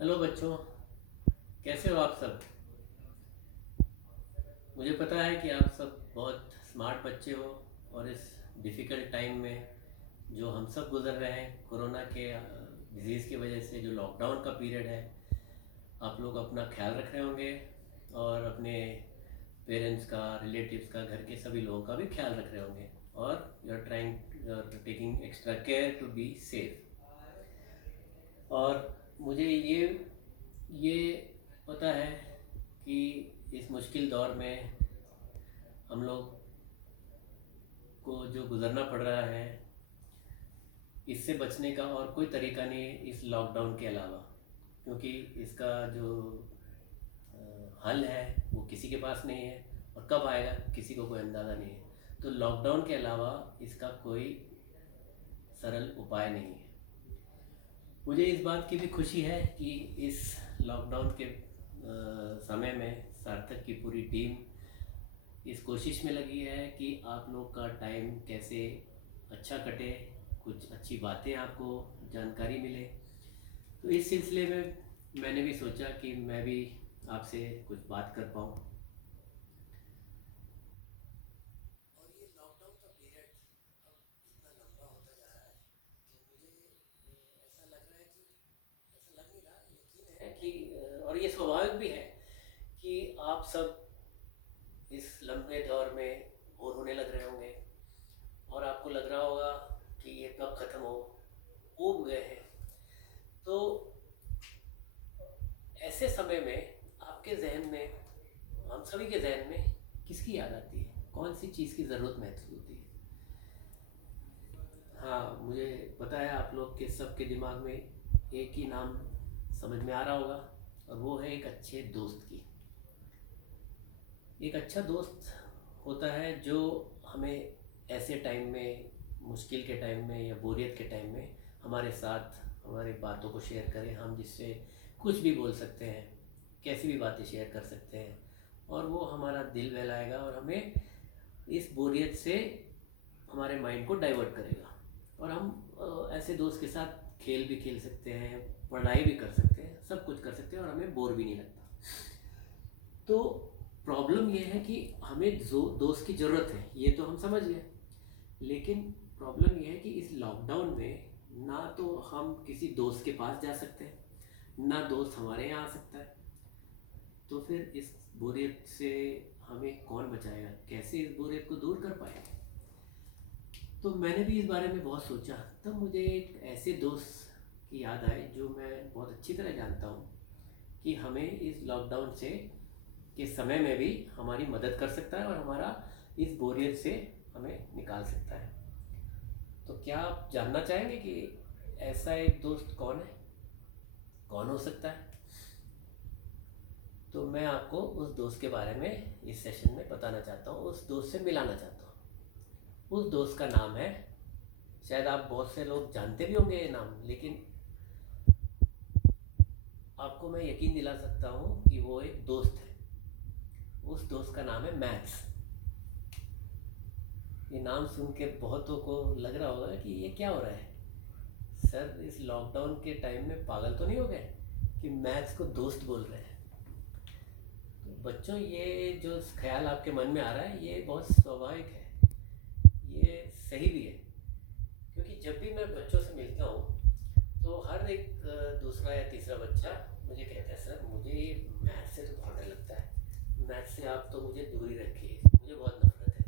Hello बच्चों, कैसे हो आप सब। मुझे पता है कि आप सब बहुत स्मार्ट बच्चे हो और इस डिफ़िकल्ट टाइम में जो हम सब गुज़र रहे हैं कोरोना के डिज़ीज़ की वजह से, जो लॉकडाउन का पीरियड है, आप लोग अपना ख्याल रख रहे होंगे और अपने पेरेंट्स का, रिलेटिव्स का, घर के सभी लोगों का भी ख्याल रख रहे होंगे और you are taking extra care to be safe. और मुझे ये पता है कि इस मुश्किल दौर में हम लोग को जो गुज़रना पड़ रहा है, इससे बचने का और कोई तरीका नहीं है इस लॉकडाउन के अलावा, क्योंकि इसका जो हल है वो किसी के पास नहीं है और कब आएगा किसी को कोई अंदाज़ा नहीं है। तो लॉकडाउन के अलावा इसका कोई सरल उपाय नहीं है। मुझे इस बात की भी खुशी है कि इस लॉकडाउन के समय में सार्थक की पूरी टीम इस कोशिश में लगी है कि आप लोग का टाइम कैसे अच्छा कटे, कुछ अच्छी बातें आपको जानकारी मिले। तो इस सिलसिले में मैंने भी सोचा कि मैं भी आपसे कुछ बात कर पाऊँ। और ये लॉकडाउन का पीरियड अब इतना लंबा होता जा रहा है, तो मुझे ऐसा लग रहा है कि ऐसा लग नहीं रहा, यकीन है कि और ये स्वाभाविक भी है कि आप सब इस लंबे दौर में बोर होने लग रहे होंगे और आपको लग रहा होगा कि ये कब ख़त्म हो, ऊब गए हैं। तो ऐसे समय में आपके जहन में, हम सभी के जहन में किसकी याद आती है, कौन सी चीज़ की ज़रूरत महसूस होती है। हाँ, मुझे पता है आप लोग के सबके दिमाग में एक ही नाम समझ में आ रहा होगा, और वो है एक अच्छे दोस्त की। एक अच्छा दोस्त होता है जो हमें ऐसे टाइम में, मुश्किल के टाइम में या बोरियत के टाइम में हमारे साथ हमारी बातों को शेयर करे, हम जिससे कुछ भी बोल सकते हैं, कैसी भी बातें शेयर कर सकते हैं, और वो हमारा दिल बहलाएगा और हमें इस बोरियत से हमारे माइंड को डाइवर्ट करेगा। और हम ऐसे दोस्त के साथ खेल भी खेल सकते हैं, पढ़ाई भी कर सकते हैं, सब कुछ कर सकते हैं और हमें बोर भी नहीं लगता। तो प्रॉब्लम ये है कि हमें जो दोस्त की ज़रूरत है ये तो हम समझ गए, लेकिन प्रॉब्लम ये है कि इस लॉकडाउन में ना तो हम किसी दोस्त के पास जा सकते हैं, ना दोस्त हमारे यहाँ आ सकता है। तो फिर इस बोरियत से हमें कौन बचाएगा, कैसे इस बोरियत को दूर कर पाएंगे। तो मैंने भी इस बारे में बहुत सोचा। तब मुझे एक ऐसे दोस्त की याद आई जो मैं बहुत अच्छी तरह जानता हूँ कि हमें इस लॉकडाउन से के समय में भी हमारी मदद कर सकता है और हमारा इस बोरियत से हमें निकाल सकता है। तो क्या आप जानना चाहेंगे कि ऐसा एक दोस्त कौन है, कौन हो सकता है। तो मैं आपको उस दोस्त के बारे में इस सेशन में बताना चाहता हूँ, उस दोस्त से मिलाना चाहता हूँ। उस दोस्त का नाम है, शायद आप बहुत से लोग जानते भी होंगे ये नाम, लेकिन आपको मैं यकीन दिला सकता हूँ कि वो एक दोस्त है। उस दोस्त का नाम है मैथ्स। ये नाम सुन के बहुतों को लग रहा होगा कि ये क्या हो रहा है, सर इस लॉकडाउन के टाइम में पागल तो नहीं हो गए कि मैथ्स को दोस्त बोल रहे हैं। तो बच्चों, ये जो ख्याल आपके मन में आ रहा है ये बहुत स्वाभाविक है, ये सही भी है। क्योंकि जब भी मैं बच्चों से मिलता हूँ तो हर एक दूसरा या तीसरा बच्चा मुझे कहता है, सर मुझे ये मैथ्स से तो बहुत डर लगता है, मैथ्स से आप तो मुझे दूर ही रखिए, मुझे बहुत नफरत है।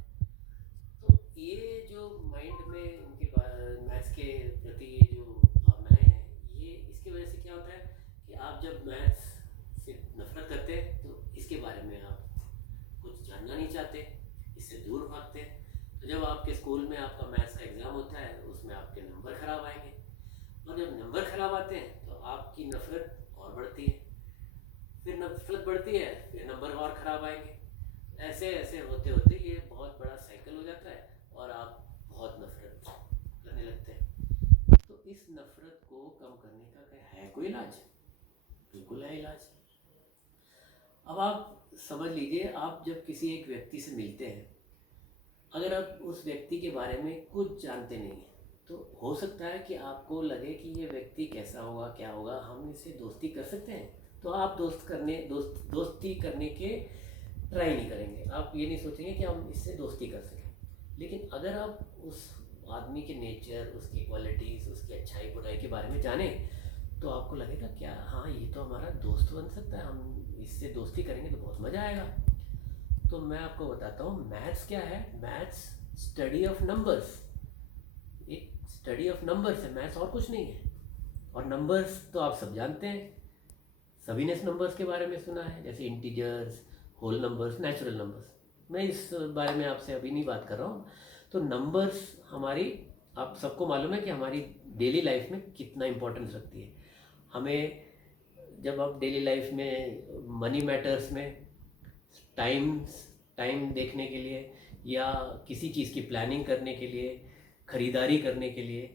तो ये जो माइंड में उनके मैथ्स के प्रति ये जो भावनाएं हैं, ये इसकी वजह से क्या होता है कि आप जब मैथ्स से नफरत करते हैं तो इसके बारे में आप कुछ जानना नहीं चाहते, इससे दूर भागते हैं। तो जब आपके स्कूल में आपका मैथ्स का एग्ज़ाम होता है तो उसमें आपके नंबर ख़राब आएंगे, और जब नंबर ख़राब आते हैं तो आपकी नफ़रत और बढ़ती है, फिर नफ़रत बढ़ती है, फिर नंबर और ख़राब आएंगे। ऐसे ऐसे होते होते ये बहुत बड़ा साइकिल हो जाता है और आप बहुत नफ़रत करने लगते हैं। तो इस नफ़रत को कम करने का क्या है कोई इलाज? बिल्कुल है इलाज। अब आप समझ लीजिए, आप जब किसी एक व्यक्ति से मिलते हैं, अगर आप उस व्यक्ति के बारे में कुछ जानते नहीं हैं तो हो सकता है कि आपको लगे कि ये व्यक्ति कैसा होगा, क्या होगा, हम इससे दोस्ती कर सकते हैं, तो आप दोस्ती करने के ट्राई नहीं करेंगे। आप ये नहीं सोचेंगे कि हम इससे दोस्ती कर सकें। लेकिन अगर आप उस आदमी के नेचर, उसकी क्वालिटीज़, उसकी अच्छाई बुराई के बारे में जानें, तो आपको लगेगा क्या हाँ ये तो हमारा दोस्त बन सकता है, हम इससे दोस्ती करेंगे तो बहुत मज़ा आएगा। तो मैं आपको बताता हूँ मैथ्स क्या है। मैथ्स स्टडी ऑफ नंबर्स, एक स्टडी ऑफ नंबर्स है मैथ्स, और कुछ नहीं है। और नंबर्स तो आप सब जानते हैं, सभी ने नंबर्स के बारे में सुना है, जैसे integers, whole numbers, natural numbers. मैं इस बारे में आपसे अभी नहीं बात कर रहा हूँ। तो नंबर्स हमारी, आप सबको मालूम है कि हमारी डेली लाइफ में कितना इम्पोर्टेंस रखती है। हमें जब आप डेली लाइफ में मनी मैटर्स में टाइम देखने के लिए, या किसी चीज़ की प्लानिंग करने के लिए, ख़रीदारी करने के लिए,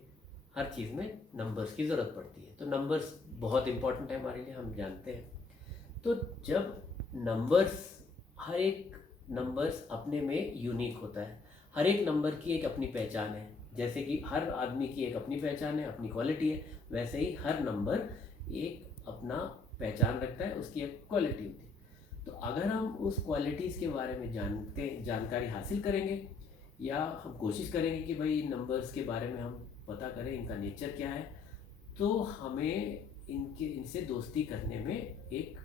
हर चीज़ में नंबर्स की ज़रूरत पड़ती है। तो नंबर्स बहुत इम्पोर्टेंट है हमारे लिए, हम जानते हैं। तो जब नंबर्स, हर एक नंबर्स अपने में यूनिक होता है, हर एक नंबर की एक अपनी पहचान है। जैसे कि हर आदमी की एक अपनी पहचान है, अपनी क्वालिटी है, वैसे ही हर नंबर एक अपना पहचान रखता है, उसकी एक क्वालिटी होती है। तो अगर हम उस क्वालिटीज़ के बारे में जानकारी हासिल करेंगे, या हम कोशिश करेंगे कि भाई नंबर्स के बारे में हम पता करें, इनका नेचर क्या है, तो हमें इनसे दोस्ती करने में एक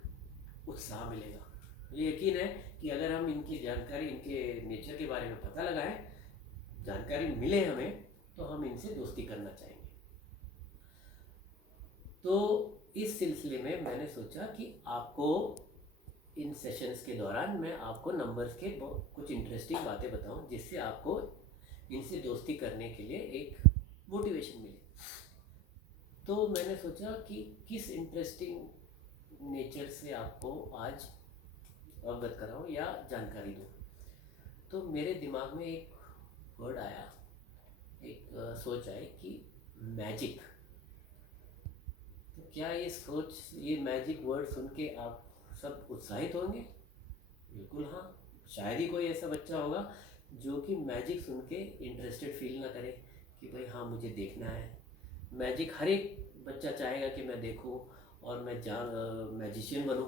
उत्साह मिलेगा। ये यकीन है कि अगर हम इनकी जानकारी, इनके नेचर के बारे में पता लगाएं, जानकारी मिले हमें, तो हम इनसे दोस्ती करना चाहेंगे। तो इस सिलसिले में मैंने सोचा कि आपको इन सेशंस के दौरान मैं आपको नंबर्स के कुछ इंटरेस्टिंग बातें बताऊं, जिससे आपको इनसे दोस्ती करने के लिए एक मोटिवेशन मिले। तो मैंने सोचा कि किस इंटरेस्टिंग नेचर से आपको आज अवगत कराऊं या जानकारी दूं। तो मेरे दिमाग में एक वर्ड आया, एक सोच आई कि मैजिक। तो क्या ये मैजिक वर्ड सुन के आप सब उत्साहित होंगे? बिल्कुल हाँ। शायद ही कोई ऐसा बच्चा होगा जो कि मैजिक सुन के इंटरेस्टेड फील ना करे कि भाई हाँ मुझे देखना है। मैजिक हर एक बच्चा चाहेगा कि मैं देखूं और मैं मैजिशियन बनूं।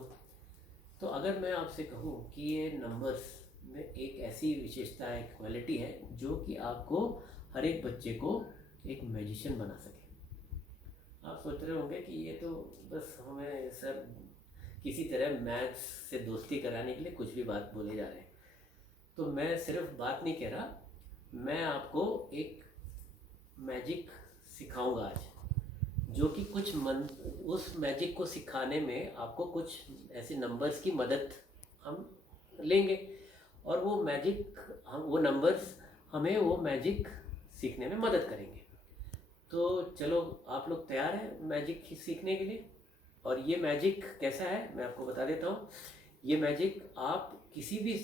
तो अगर मैं आपसे कहूं कि ये नंबर्स में एक ऐसी विशेषता है, क्वालिटी है, जो कि आपको, हर एक बच्चे को एक मैजिशियन बना सके। आप सोच रहे होंगे कि ये तो बस हमें सर किसी तरह मैथ्स से दोस्ती कराने के लिए कुछ भी बात बोले जा रहे हैं। तो मैं सिर्फ बात नहीं कह रहा, मैं आपको एक मैजिक सिखाऊंगा आज, जो कि उस मैजिक को सिखाने में आपको कुछ ऐसे नंबर्स की मदद हम लेंगे, और वो नंबर्स हमें वो मैजिक सीखने में मदद करेंगे। तो चलो, आप लोग तैयार हैं मैजिक सीखने के लिए? और ये मैजिक कैसा है मैं आपको बता देता हूँ। ये मैजिक आप किसी भी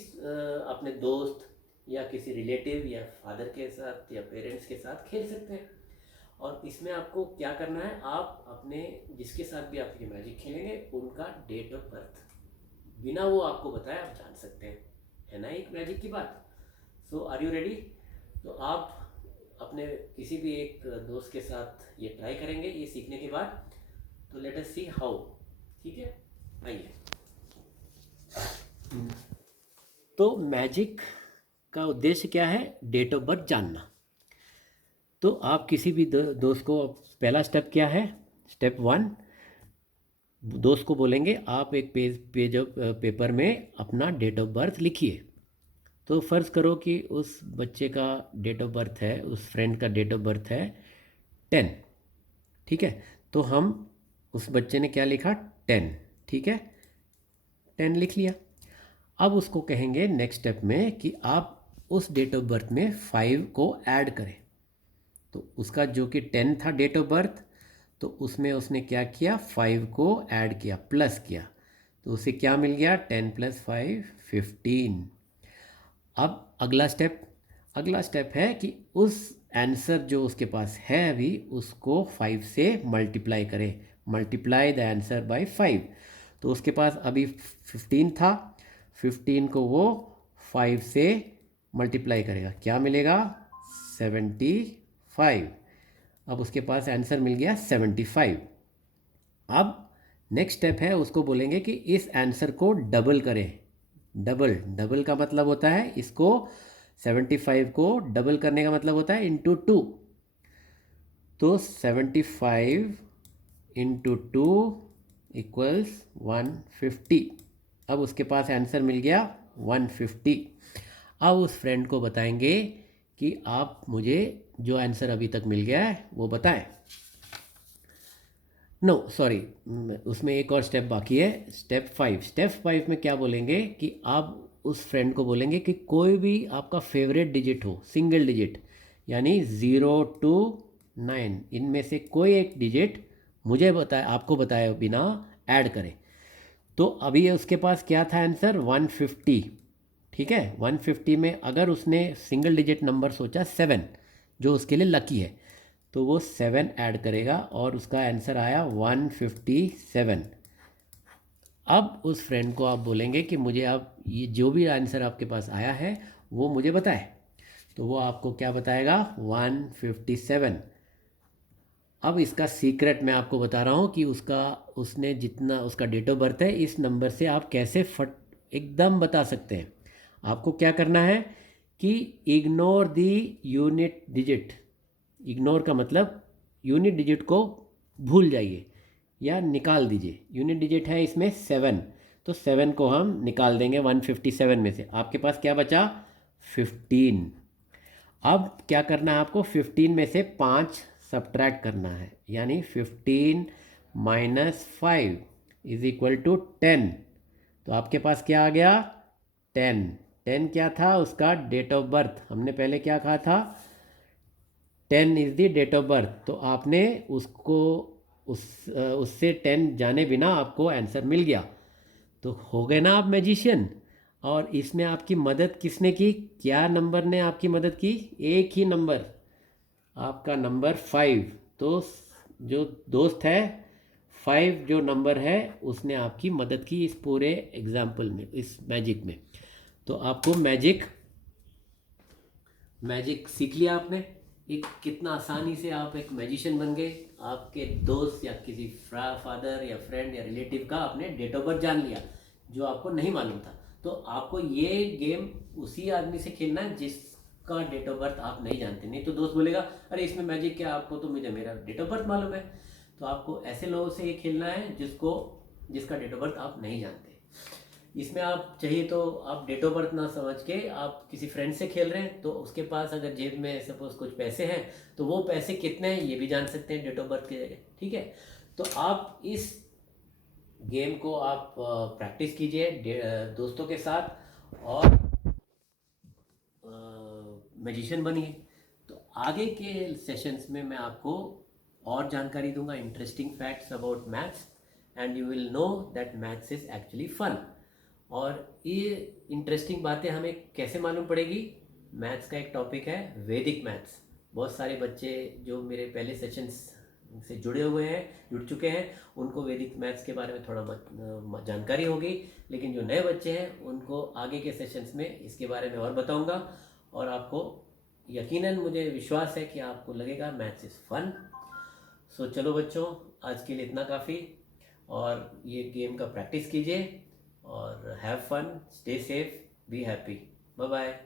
अपने दोस्त या किसी रिलेटिव या फादर के साथ या पेरेंट्स के साथ खेल सकते हैं। और इसमें आपको क्या करना है, आप अपने जिसके साथ भी आप ये मैजिक खेलेंगे, उनका डेट ऑफ बर्थ बिना वो आपको बताए आप जान सकते हैं। है ना एक मैजिक की बात? सो आर यू रेडी? तो आप अपने किसी भी एक दोस्त के साथ ये ट्राई करेंगे ये सीखने के बाद। तो लेट अस सी हाउ। ठीक है, आइए। तो मैजिक का उद्देश्य क्या है? डेट ऑफ बर्थ जानना। तो आप किसी भी दोस्त को, पहला स्टेप क्या है? स्टेप 1, दोस्त को बोलेंगे आप एक पेज ऑफ पेपर में अपना डेट ऑफ बर्थ लिखिए। तो फ़र्ज़ करो कि उस बच्चे का डेट ऑफ बर्थ है, उस फ्रेंड का डेट ऑफ बर्थ है 10। ठीक है, तो हम, उस बच्चे ने क्या लिखा? 10। ठीक है, 10 लिख लिया। अब उसको कहेंगे नेक्स्ट स्टेप में कि आप उस डेट ऑफ बर्थ में 5 को ऐड करें। तो उसका जो कि 10 था डेट ऑफ बर्थ, तो उसमें उसने क्या किया? 5 को ऐड किया, प्लस किया। तो उसे क्या मिल गया? 10 + 5 15। अब अगला स्टेप है कि उस आंसर जो उसके पास है अभी, उसको 5 से मल्टीप्लाई करें। Multiply the answer by 5। तो उसके पास अभी 15 था, 15 को वो 5 से मल्टीप्लाई करेगा, क्या मिलेगा? 75। अब उसके पास आंसर मिल गया 75। अब नेक्स्ट स्टेप है, उसको बोलेंगे कि इस आंसर को डबल करें। डबल, डबल का मतलब होता है इसको, 75 को डबल करने का मतलब होता है इंटू टू। तो 75 इंटू टू इक्वल्स 150। अब उसके पास आंसर मिल गया 150। अब उस फ्रेंड को बताएंगे कि आप मुझे जो आंसर अभी तक मिल गया है वो बताएं। नो सॉरी, उसमें एक और स्टेप बाकी है, स्टेप 5। स्टेप 5 में क्या बोलेंगे कि आप उस फ्रेंड को बोलेंगे कि कोई भी आपका फेवरेट डिजिट हो, सिंगल डिजिट, यानी 0 to 9, इनमें से कोई एक डिजिट मुझे बताए, आपको बताए बिना ऐड करें। तो अभी उसके पास क्या था आंसर, 150। ठीक है, 150 में अगर उसने सिंगल डिजिट नंबर सोचा 7, जो उसके लिए लकी है, तो वो 7 ऐड करेगा और उसका आंसर आया 157। अब उस फ्रेंड को आप बोलेंगे कि मुझे आप ये जो भी आंसर आपके पास आया है वो मुझे बताए। तो वो आपको क्या बताएगा, 157। अब इसका सीक्रेट मैं आपको बता रहा हूँ कि उसने जितना उसका डेट ऑफ बर्थ है, इस नंबर से आप कैसे फट एकदम बता सकते हैं। आपको क्या करना है कि इग्नोर दी यूनिट डिजिट। इग्नोर का मतलब यूनिट डिजिट को भूल जाइए या निकाल दीजिए। यूनिट डिजिट है इसमें 7, तो 7 को हम निकाल देंगे 157 में से। आपके पास क्या बचा, 15। अब क्या करना है आपको, 15 में से 5 सब्ट्रैक्ट करना है, यानी 15 माइनस 5 इज इक्वल टू 10। तो आपके पास क्या आ गया, 10। 10 क्या था, उसका डेट ऑफ बर्थ। हमने पहले क्या कहा था, 10 is the date of birth. तो आपने उसको उससे 10 जाने बिना आपको आंसर मिल गया। तो हो गए ना आप मैजिशियन। और इसमें आपकी मदद किसने की, क्या नंबर ने आपकी मदद की, एक ही नंबर, आपका नंबर 5। तो जो दोस्त है, 5 जो नंबर है, उसने आपकी मदद की इस पूरे एग्जाम्पल में, इस मैजिक में। तो आपको मैजिक मैजिक सीख लिया आपने, एक कितना आसानी से आप एक मैजिशियन बन गए। आपके दोस्त या किसी फादर या फ्रेंड या रिलेटिव का आपने डेट ऑफ बर्थ जान लिया जो आपको नहीं मालूम था। तो आपको ये गेम उसी आदमी से खेलना है जिसका डेट ऑफ बर्थ आप नहीं जानते। नहीं तो दोस्त बोलेगा अरे इसमें मैजिक क्या, आपको तो मुझे मेरा डेट ऑफ बर्थ मालूम है। तो आपको ऐसे लोगों से ये खेलना है जिसका डेट ऑफ बर्थ आप नहीं जानते। इसमें आप चाहिए तो आप डेट ऑफ बर्थ ना समझ के आप किसी फ्रेंड से खेल रहे हैं, तो उसके पास अगर जेब में सपोज कुछ पैसे हैं, तो वो पैसे कितने हैं ये भी जान सकते हैं डेट ऑफ बर्थ की जगह। ठीक है, तो आप इस गेम को आप प्रैक्टिस कीजिए दोस्तों के साथ और मैजिशियन बनिए। तो आगे के सेशंस में मैं आपको और जानकारी दूंगा, interesting facts about maths, and you will know that maths is actually fun. और ये इंटरेस्टिंग बातें हमें कैसे मालूम पड़ेगी, मैथ्स का एक टॉपिक है वैदिक मैथ्स। बहुत सारे बच्चे जो मेरे पहले सेशंस से जुड़ चुके हैं, उनको वैदिक मैथ्स के बारे में थोड़ा जानकारी होगी। लेकिन जो नए बच्चे हैं उनको आगे के सेशंस में इसके बारे में और बताऊंगा। और आपको यकीनन मुझे विश्वास है कि आपको लगेगा मैथ्स इज़ फन। सो चलो बच्चों, आज के लिए इतना काफ़ी। और ये गेम का प्रैक्टिस कीजिए और have fun, stay safe, be happy. Bye bye.